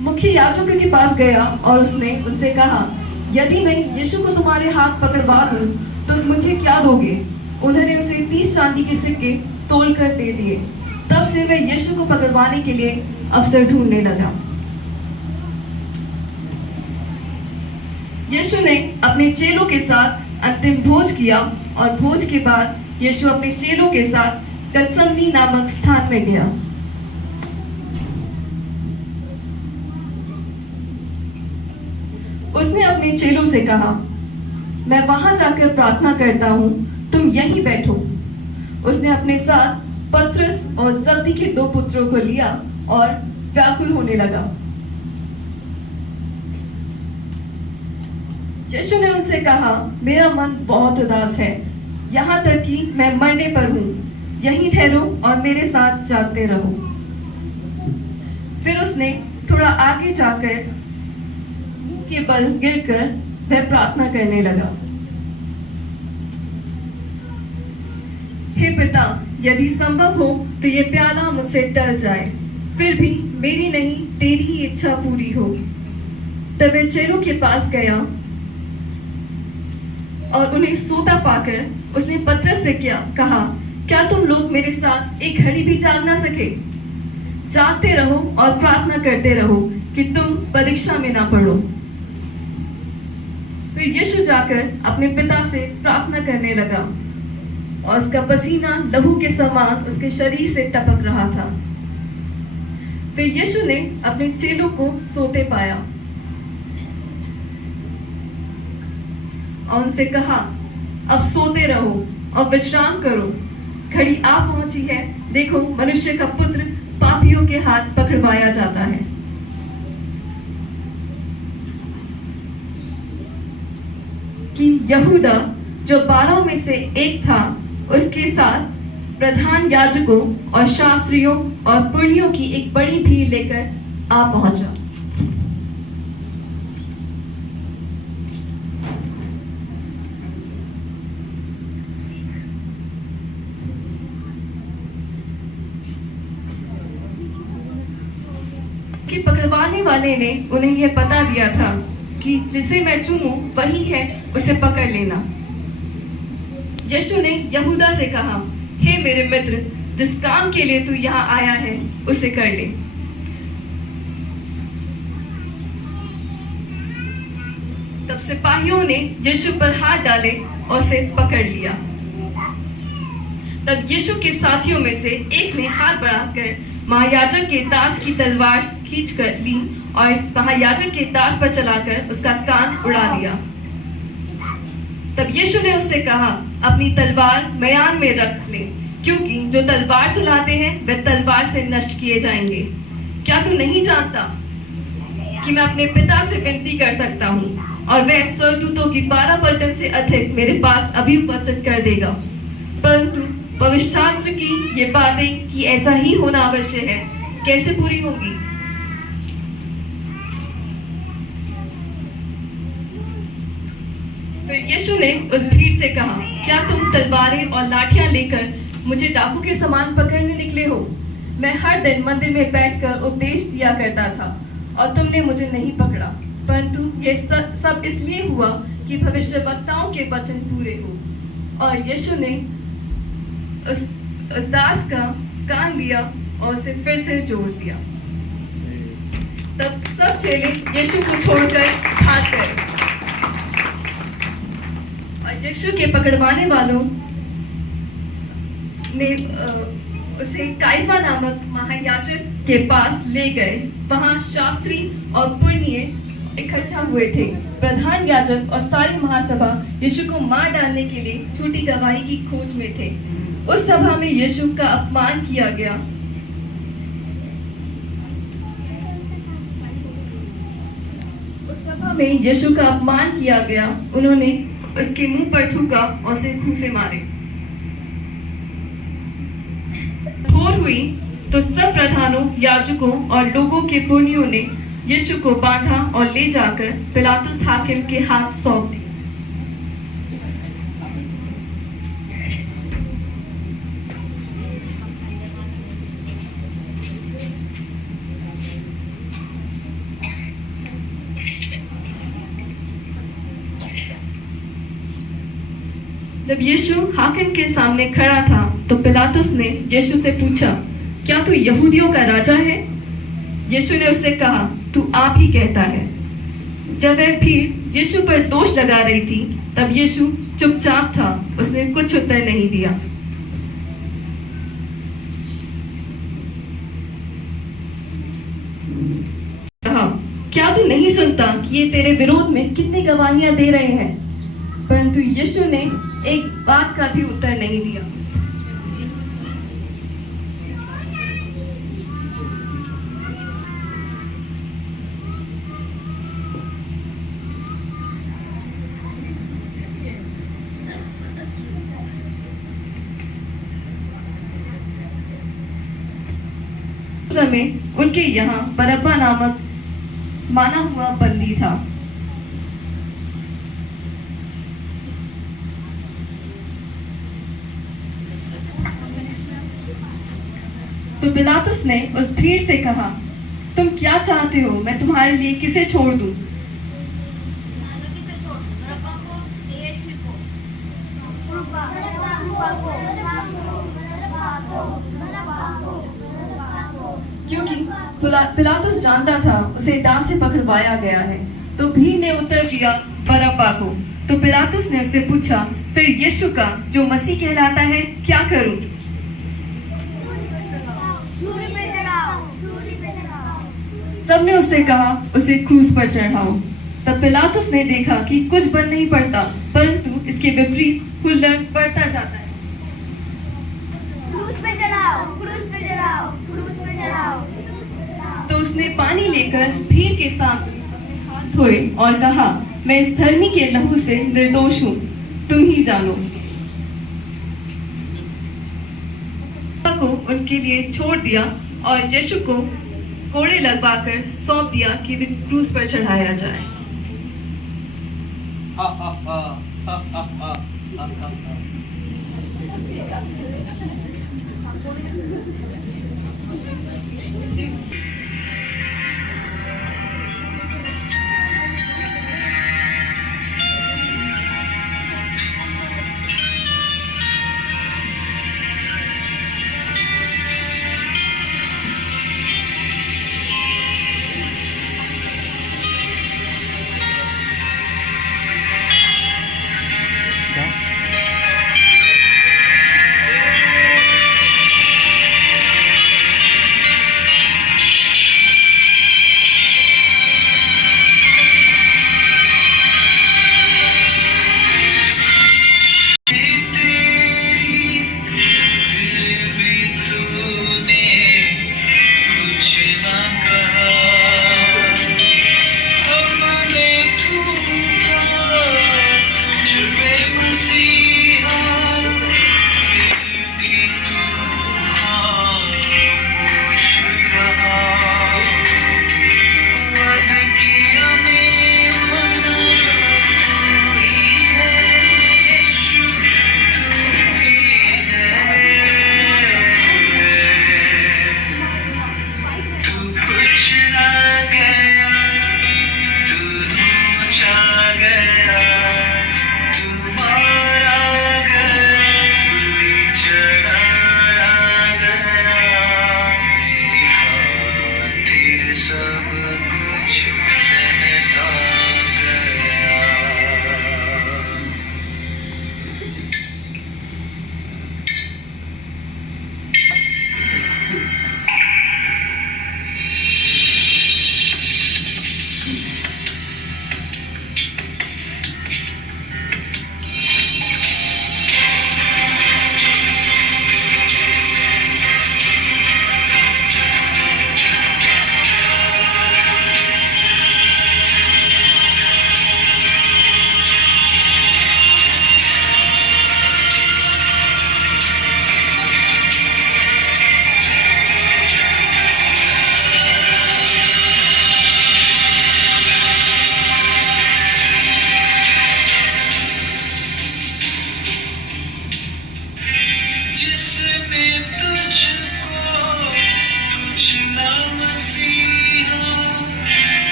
मुख्य याजकों के पास गया और उसने उनसे कहा, यदि मैं यीशु को तुम्हारे हाथ पकड़वा दूं तो मुझे क्या दोगे? उन्होंने उसे 30 चांदी के सिक्के तोल कर दे दिए। तब से वह यीशु को पकड़वाने के लिए अवसर ढूंढने लगा। यीशु ने अपने चेलों के साथ अंतिम भोज किया और भोज के बाद यीशु अपने चेलों के साथ गतसमनी नामक स्थान में गया। उसने अपने चेलों से कहा, मैं वहां जाकर प्रार्थना करता हूं, तुम यहीं बैठो। उसने अपने साथ पतरस और जब्दी के 2 पुत्रों को लिया और व्याकुल होने लगा। यीशु ने उनसे कहा, मेरा मन बहुत उदास है, यहाँ तक कि मैं मरने पर हूँ। यहीं ठहरो और मेरे साथ जागते रहो। फिर उसने थोड़ा आगे जाकर के बल गिरकर वह प्रार्थना करने लगा, हे पिता, यदि संभव हो तो ये प्याला मुझसे टल जाए, फिर भी मेरी नहीं तेरी ही इच्छा पूरी हो। तब वह चेलों के पास गया और उन्हें सोता पाकर उसने पतरस से कहा, क्या तुम लोग मेरे साथ एक घड़ी भी जाग ना सके? जागते रहो और प्रार्थना करते रहो कि तुम परीक्षा में ना पड़ो। फिर यीशु जाकर अपने पिता से प्रार्थना करने लगा और उसका पसीना लहू के समान उसके शरीर से टपक रहा था। फिर यीशु ने अपने चेलों को सोते पाया और उनसे कहा, अब सोते रहो और विश्राम करो, घड़ी आ पहुंची है। देखो, मनुष्य का पुत्र पापियों के हाथ पकड़वाया जाता है। कि यहूदा जो 12 में से एक था, उसके साथ प्रधान याजकों और शास्त्रियों और पुरनियों की एक बड़ी भीड़ लेकर आ पहुंचा। कि पकड़वाने वाले ने उन्हें यह बता दिया था कि जिसे मैं चूमूं वही है, उसे पकड़ लेना। यीशु ने यहूदा से कहा, हे मेरे मित्र, जिस काम के लिए तू यहाँ आया है उसे कर ले। तब सिपाहियों ने यीशु पर हाथ डाले और उसे पकड़ लिया। तब यीशु के साथियों में से एक ने हाथ बढ़ाकर महायाजक के दास की तलवार खींच कर ली और महायाजक के दास पर चलाकर उसका कान उड़ा दिया। तब यीशु ने उससे कहा, अपनी तलवार म्यान में रख ले, क्योंकि जो तलवार चलाते हैं वे तलवार से नष्ट किए जाएंगे। क्या तू नहीं जानता कि मैं अपने पिता से विनती कर सकता हूँ और वह स्वर्गदूतों की 12 पलटन से अधिक मेरे पास अभी उपस्थित कर देगा? परंतु पवित्र शास्त्र की ये बातें कि ऐसा ही होना आवश्यक है कैसे पूरी होंगी? फिर यीशु ने उस भीड़ से कहा, क्या तुम तलवारें और लाठियां लेकर मुझे डाकू के समान पकड़ने निकले हो? मैं हर दिन मंदिर में बैठकर उपदेश दिया करता था और तुमने मुझे नहीं पकड़ा, परंतु यह सब इसलिए हुआ कि भविष्यवक्ताओं के वचन पूरे हो। और यीशु ने उस दास का कान लिया और उसे फिर से जोड़ दिया। तब सब चेले यीशु को छोड़कर भाग गए और यीशु के पकड़वाने वालों ने उसे काइफा नामक महायाजक के पास ले गए। वहां शास्त्री और पुरनिये इकट्ठा हुए थे। प्रधान याजक और सारी महासभा यीशु को मार डालने के लिए झूठी गवाही की खोज में थे। उस सभा में यीशु का अपमान किया गया। यीशु का अपमान किया गया। उन्होंने उसके मुंह पर थूका और उसे घूंसे मारे। भोर हुई तो सब प्रधानों, याजकों और लोगों के पुरनियों ने यीशु को बांधा और ले जाकर पिलातुस हाकिम के हाथ सौंप दिया। जब यीशु हाकिम के सामने खड़ा था तो पिलातुस ने यीशु से पूछा, क्या तू यहूदियों का राजा है? यीशु ने उससे कहा, तू आप ही कहता है। जब वह भीड़ यीशु पर दोष लगा रही थी तब यीशु चुपचाप था, उसने कुछ उत्तर नहीं दिया। कहा, क्या तू नहीं सुनता कि ये तेरे विरोध में कितनी गवाहियां दे रहे हैं? परंतु यीशु ने एक बात का भी उत्तर नहीं दिया। समय उनके यहाँ बरअब्बा नामक माना हुआ बंदी था। तो पिलातुस ने उस भीड़ से कहा, तुम क्या चाहते हो, मैं तुम्हारे लिए किसे छोड़ दूं? क्योंकि पिलातुस जानता था उसे डांट से पकड़वाया गया है। तो भीड़ ने उत्तर दिया, बरअब्बा को। तो पिलातुस ने उससे पूछा, फिर यीशु का जो मसीह कहलाता है क्या करूं? सबने उससे कहा, उसे क्रूस पर चढ़ाओ। तब पिलातुस ने देखा कि कुछ बन नहीं पड़ता, परंतु इसके विपरीत हुल्लड़ बढ़ता जाता है। क्रूस पे चढ़ाओ, क्रूस पे चढ़ाओ, क्रूस पे चढ़ाओ। तो उसने पानी लेकर भीड़ के सामने अपने हाथ धोए और कहा, मैं इस धर्मी के लहू से निर्दोष हूँ, तुम ही जानो। को उनके लिए छोड़ दिया और यीशु को कोड़े लगवाकर सौंप दिया कि वे क्रूस पर चढ़ाया जाए।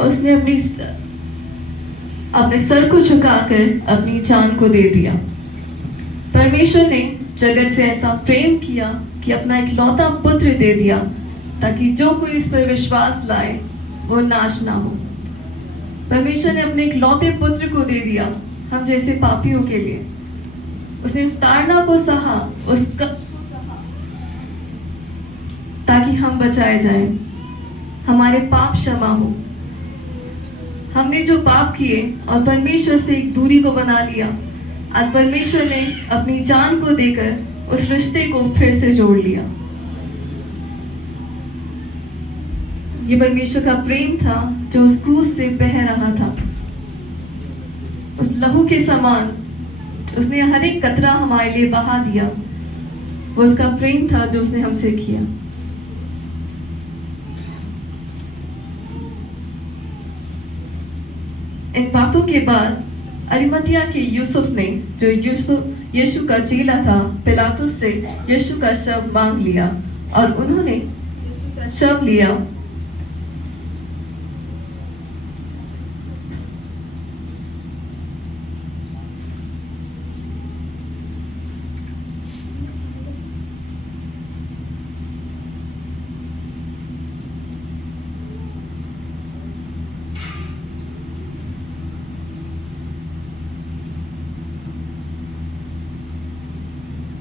उसने अपने सर को झुकाकर अपनी जान को दे दिया। परमेश्वर ने जगत से ऐसा प्रेम किया कि अपना इकलौता पुत्र दे दिया, ताकि जो कोई इस पर विश्वास लाए वो नाश ना हो। परमेश्वर ने अपने इकलौते पुत्र को दे दिया हम जैसे पापियों के लिए। उसने उस ताड़ना को सहा, ताकि हम बचाए जाएं, हमारे पाप क्षमा हो। हमने जो पाप किए और परमेश्वर से एक दूरी को बना लिया, आज परमेश्वर ने अपनी जान को देकर उस रिश्ते को फिर से जोड़ लिया। ये परमेश्वर का प्रेम था जो उस क्रूस से बह रहा था। उस लहू के समान उसने हर एक कतरा हमारे लिए बहा दिया। वो उसका प्रेम था जो उसने हमसे किया। इन बातों के बाद अरिमतिया के यूसुफ ने, जो यीशु का चेला था, पिलातुस से यीशु का शव मांग लिया और उन्होंने यीशु का शव लिया।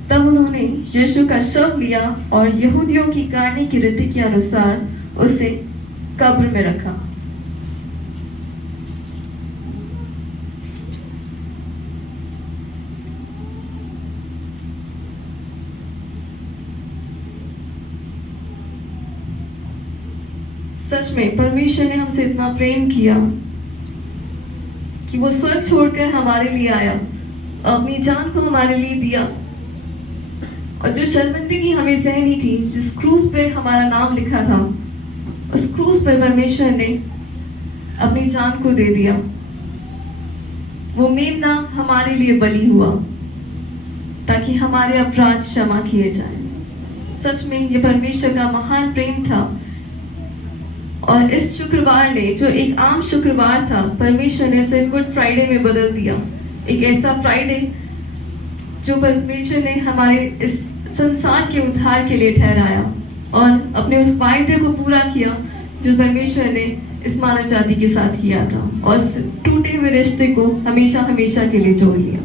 तब उन्होंने यीशु का शव लिया और यहूदियों की काटने की रीति के अनुसार उसे कब्र में रखा। सच में परमेश्वर ने हमसे इतना प्रेम किया कि वो स्वर्ग छोड़कर हमारे लिए आया, अपनी जान को हमारे लिए दिया। और जो शर्मिंदगी हमें सहनी थी, जिस क्रूस पे हमारा नाम लिखा था, उस क्रूस पर परमेश्वर ने अपनी जान को दे दिया। वो मेमना हमारे लिए बलि हुआ ताकि हमारे अपराध क्षमा किए जाएं। सच में ये परमेश्वर का महान प्रेम था। और इस शुक्रवार ने, जो एक आम शुक्रवार था, परमेश्वर ने उसे गुड फ्राइडे में बदल दिया। एक ऐसा फ्राइडे जो परमेश्वर ने हमारे इस संसार के उद्धार के लिए ठहराया और अपने उस वायदे को पूरा किया जो परमेश्वर ने इस मानव जाति के साथ किया था, और टूटे हुए रिश्ते को हमेशा हमेशा के लिए जोड़ लिया।